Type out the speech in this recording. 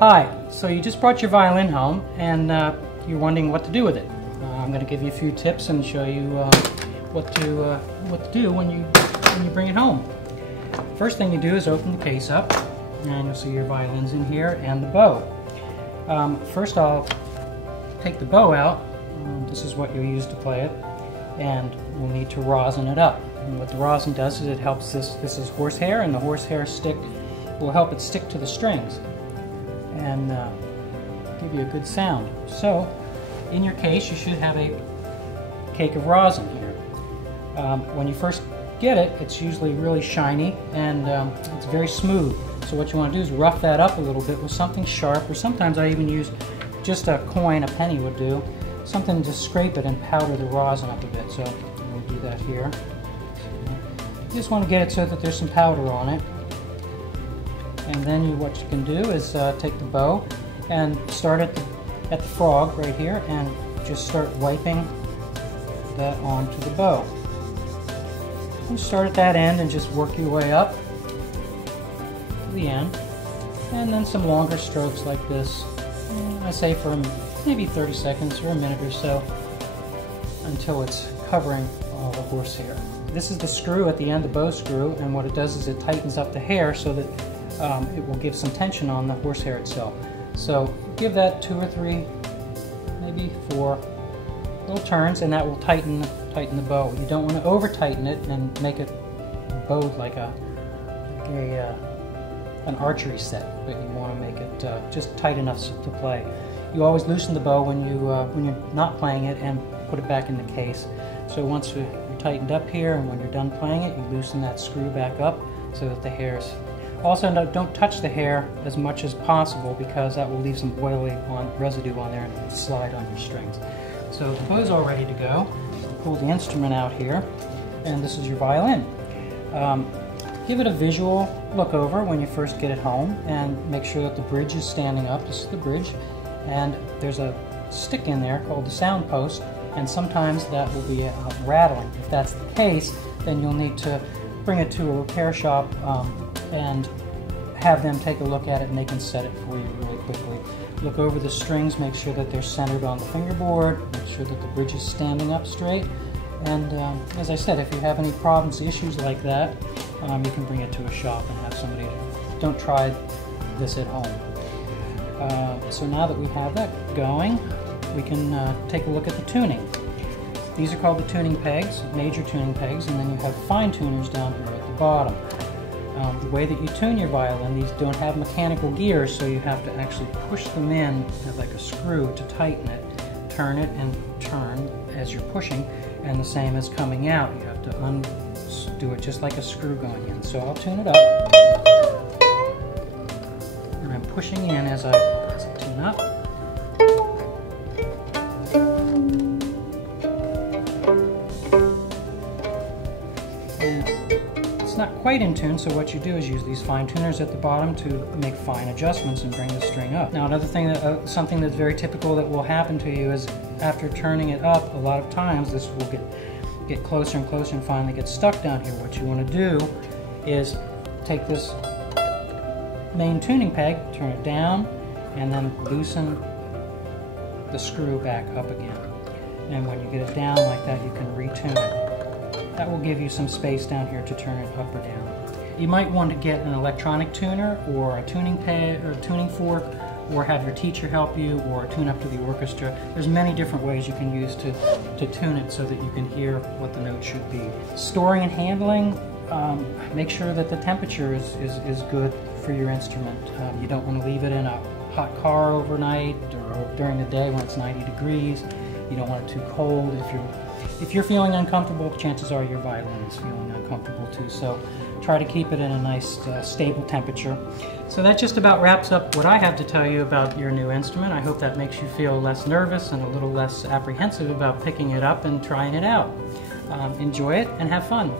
Hi, so you just brought your violin home and you're wondering what to do with it. I'm going to give you a few tips and show you what to do when you bring it home. First thing you do is open the case up, and you'll see your violins in here and the bow. First I'll take the bow out. This is what you'll use to play it, and we'll need to rosin it up. And what the rosin does is it helps this is horsehair, and the horsehair will help it stick to the strings and give you a good sound. So in your case you should have a cake of rosin here. When you first get it, it's usually really shiny and it's very smooth. So what you want to do is rough that up a little bit with something sharp, or sometimes I even use just a coin, a penny would do, something to scrape it and powder the rosin up a bit. So we'll do that here. You just want to get it so that there's some powder on it. And then what you can do is take the bow and start at the frog right here and just start wiping that onto the bow. You start at that end and just work your way up to the end, and then some longer strokes like this. I say for maybe 30 seconds or a minute or so until it's covering all the horsehair. This is the screw at the end, the bow screw, and what it does is it tightens up the hair so that it will give some tension on the horsehair itself. So give that 2 or 3, maybe 4 little turns, and that will tighten the bow. You don't want to over tighten it and make it bowed like an archery set, but you want to make it just tight enough to play. You always loosen the bow when you're not playing it and put it back in the case. So once you're tightened up here, and when you're done playing it, you loosen that screw back up so that the hair's. Also, don't touch the hair as much as possible, because that will leave some oily residue on there and it'll slide on your strings. So the bow's all ready to go. Pull the instrument out here, and this is your violin. Give it a visual look over when you first get it home, and make sure that the bridge is standing up. This is the bridge, and there's a stick in there called the sound post, and sometimes that will be rattling. If that's the case, then you'll need to bring it to a repair shop and have them take a look at it, and they can set it for you really quickly. Look over the strings, make sure that they're centered on the fingerboard, make sure that the bridge is standing up straight, and as I said, if you have any problems, issues like that, you can bring it to a shop and have somebody. Don't try this at home. So now that we have that going, we can take a look at the tuning. These are called the tuning pegs, major tuning pegs, and then you have fine tuners down here at the bottom. The way that you tune your violin, these don't have mechanical gears, so you have to actually push them in like a screw to tighten it, turn it and turn as you're pushing, and the same as coming out. You have to undo it just like a screw going in. So I'll tune it up, and I'm pushing in as I tune up. Not quite in tune, so what you do is use these fine tuners at the bottom to make fine adjustments and bring the string up. Now another thing something that's very typical that will happen to you is after turning it up, a lot of times this will get closer and closer and finally get stuck down here. What you want to do is take this main tuning peg, turn it down, and then loosen the screw back up again. And when you get it down like that, you can retune it. That will give you some space down here to turn it up or down. You might want to get an electronic tuner, or a tuning peg, or a tuning fork, or have your teacher help you, or tune up to the orchestra. There's many different ways you can use to tune it so that you can hear what the note should be. Storing and handling, make sure that the temperature is good for your instrument. You don't want to leave it in a hot car overnight or during the day when it's 90 degrees. You don't want it too cold. If you're feeling uncomfortable, chances are your violin is feeling uncomfortable too. So try to keep it in a nice stable temperature. So that just about wraps up what I have to tell you about your new instrument. I hope that makes you feel less nervous and a little less apprehensive about picking it up and trying it out. Enjoy it and have fun.